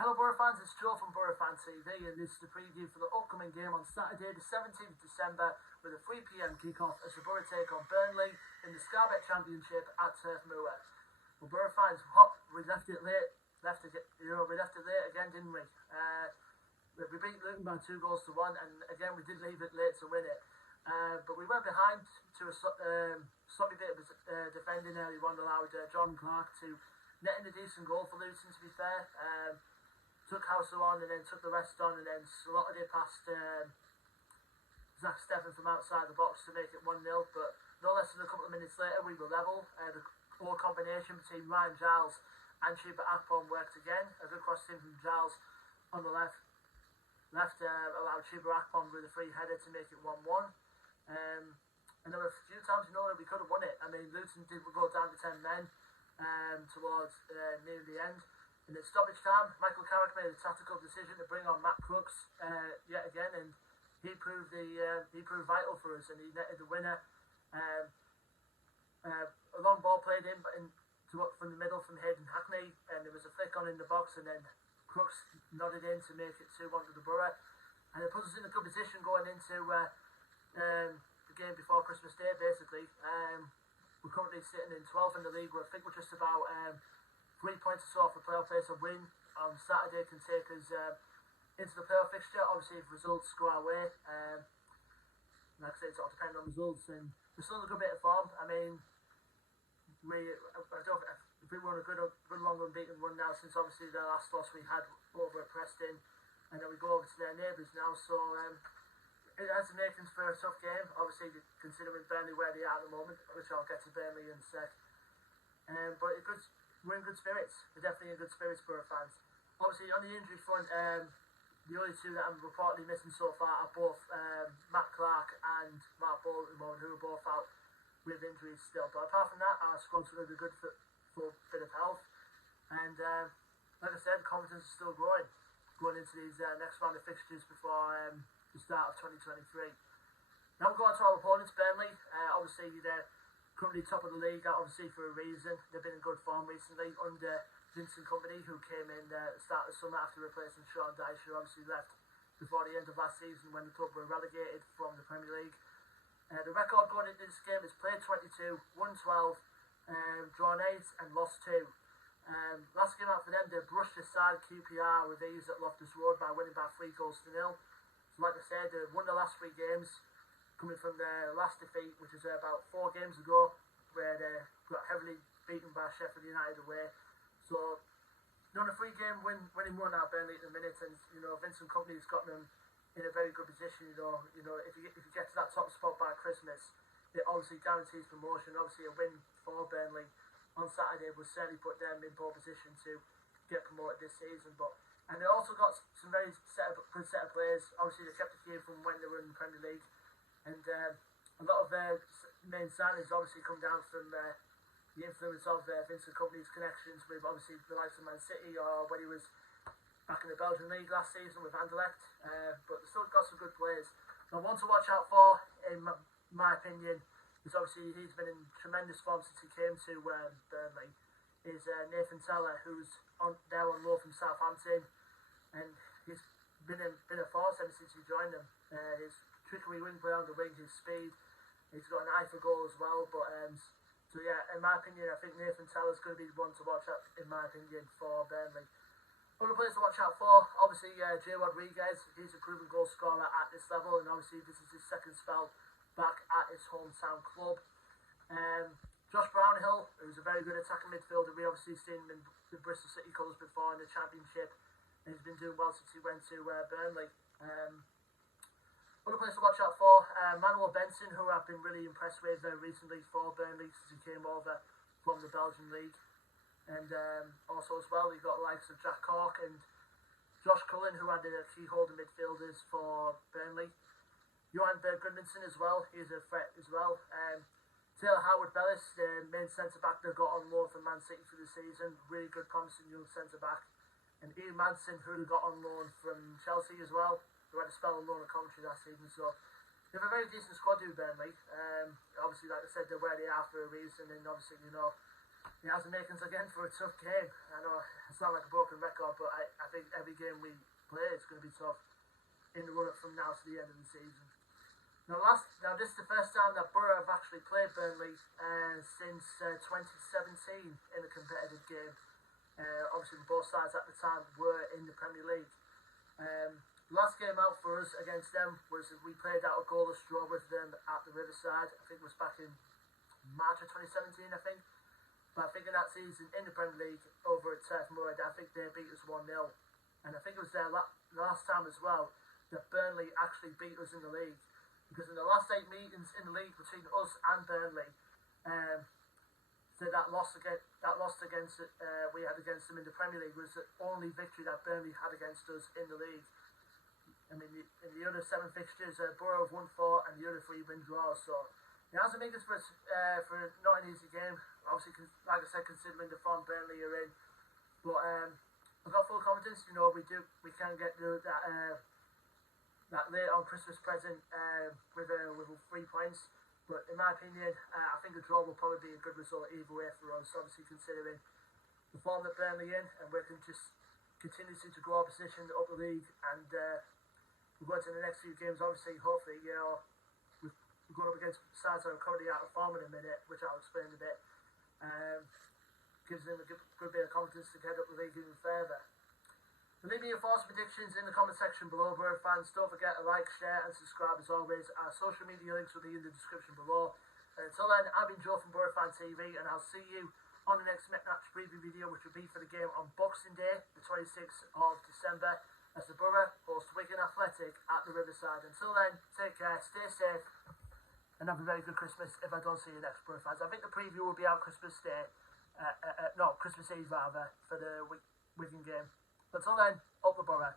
Hello Boro fans, it's Joe from Boro Fan TV and this is the preview for the upcoming game on Saturday the 17th of December with a 3 PM kick-off as the Boro take on Burnley in the Scarbeck Championship at Moor. Well, Boro fans, we left it late again, didn't we? We beat Luton by 2-1 and again we did leave it late to win it. But we went behind to a sloppy bit of defending early on, allowed John Clark to net in a decent goal for Luton, to be fair. Took Hauser on and then took the rest on and then slotted it past Zach Steffen from outside the box to make it 1-0. But no less than a couple of minutes later we were level. The whole combination between Ryan Giles and Chuba Akpom worked again. A good cross in from Giles on the left allowed Chuba Akpom with a free header to make it 1-1. And there were a few times that we could have won it. I mean, Luton did go down to 10 men towards near the end. In the stoppage time, Michael Carrick made a tactical decision to bring on Matt Crooks yet again, and he proved vital for us, and he netted the winner. A long ball played in from the middle from Hayden Hackney, and there was a flick on in the box, and then Crooks nodded in to make it 2-1 to the Boro, and it puts us in a good position going into the game before Christmas Day. Basically, we're currently sitting in 12th in the league. I think we're just about 3 points or so off the playoff place. A win on Saturday can take us into the playoff fixture. Obviously, if results go our way, like I say, it's all depending on results. And we're still in a good bit of form. I mean, I think we're on a good long unbeaten run now since obviously the last loss we had over at Preston, and then we go over to their neighbours now. So it has the makings for a tough game. Obviously, considering Burnley where they are at the moment, which I'll get to Burnley in a sec. But we're in good spirits. We're definitely in good spirits for our fans. Obviously, on the injury front, the only two that I'm reportedly missing so far are both Matt Clark and Mark Ball at the moment, who are both out with injuries still. But apart from that, our squad's going to be good for a bit of health. And like I said, confidence is still growing going into these next round of fixtures before the start of 2023. Now we'll go on to our opponents, Burnley. Obviously, they're currently top of the league, obviously for a reason. They've been in good form recently under Vincent Kompany, who came in at the start of the summer after replacing Sean Dyche, who obviously left before the end of last season when the club were relegated from the Premier League. The record going into this game is played 22, won 12, drawn 8 and lost 2. Last game out for them, they brushed aside QPR with ease at Loftus Road by winning by 3-0. So like I said, they won the last 3 games, coming from their last defeat, which was about 4 games ago, where they got heavily beaten by Sheffield United away. So they're on a 3-game winning run out Burnley at the minute, and Vincent Kompany's got them in a very good position. If you get to that top spot by Christmas, it obviously guarantees promotion. Obviously, a win for Burnley on Saturday will certainly put them in pole position to get promoted this season. And they also got some very good set of players. Obviously, they kept a few from when they were in the Premier League. And a lot of their main signings obviously come down from the influence of Vincent Kompany's connections with obviously the likes of Man City, or when he was back in the Belgian League last season with Anderlecht. But they've still got some good players. Now, one to watch out for, in my opinion, is obviously he's been in tremendous form since he came to Burnley, is Nathan Teller, who's there on loan from Southampton. And he's been a force ever since he joined them. His trickery wing play on the wing, his speed, he's got an eye for goal as well. But so yeah, in my opinion, I think Nathan Teller's going to be the one to watch out, in my opinion, for Burnley. Other players to watch out for, obviously Jay Rodriguez. He's a proven goal scorer at this level, and obviously this is his second spell back at his hometown club. Josh Brownhill, who's a very good attacking midfielder. We obviously seen him in the Bristol City colours before in the Championship, and he's been doing well since he went to Burnley. Other players to watch out for, Manuel Benson, who I've been really impressed with recently for Burnley since he came over from the Belgian League. And also as well, we've got the likes of Jack Cork and Josh Cullen, who had the key holding midfielders for Burnley. Johan Berg-Gudmundsson as well, he's a threat as well. Taylor Howard-Bellis, the main centre-back they got on loan from Man City for the season, really good promising young centre-back. And Ian Madsen, who they got on loan from Chelsea as well, who had a spell on loan at Coventry last season. So they have a very decent squad, do Burnley. Obviously, like I said, they're where they are for a reason, and obviously, He has the makings again for a tough game. I know it's not like a broken record, but I think every game we play is going to be tough in the run-up from now to the end of the season. Now this is the first time that Boro have actually played Burnley since 2017 in a competitive game. Obviously, both sides at the time were in the Premier League. Last game out for us against them was we played out a goalless draw with them at the Riverside. I think it was back in March of 2017, I think. But I think in that season in the Premier League over at Moor, I think they beat us 1-0. And I think it was their last time as well that Burnley actually beat us in the league. Because in the last 8 meetings in the league between us and Burnley, so that loss against we had against them in the Premier League was the only victory that Burnley had against us in the league. I mean, in the other 7 fixtures, Boro have won 4 and the other 3 win draws. So it hasn't made it for not an easy game. Obviously, like I said, considering the form Burnley are in, but I've got full confidence. You know, we can get that late on Christmas present with 3 points. But in my opinion, I think a draw will probably be a good result either way for us. Obviously, considering the form that Burnley in, and we can just continue to grow our position up the league, and we're going to the next few games. Obviously, hopefully, you know, we're going up against sides that are currently out of form in a minute, which I'll explain in a bit. Gives them a good bit of confidence to get up the league even further. Leave me your thoughts and predictions in the comment section below, Boro fans. Don't forget to like, share and subscribe as always. Our social media links will be in the description below. And until then, I've been Joe from Boro Fan TV, and I'll see you on the next match preview video, which will be for the game on Boxing Day, the 26th of December, as the Boro host Wigan Athletic at the Riverside. Until then, take care, stay safe, and have a very good Christmas if I don't see you next, Boro fans. I think the preview will be out Christmas Day. Christmas Eve rather, for the Wigan game. But until then, up the Boro.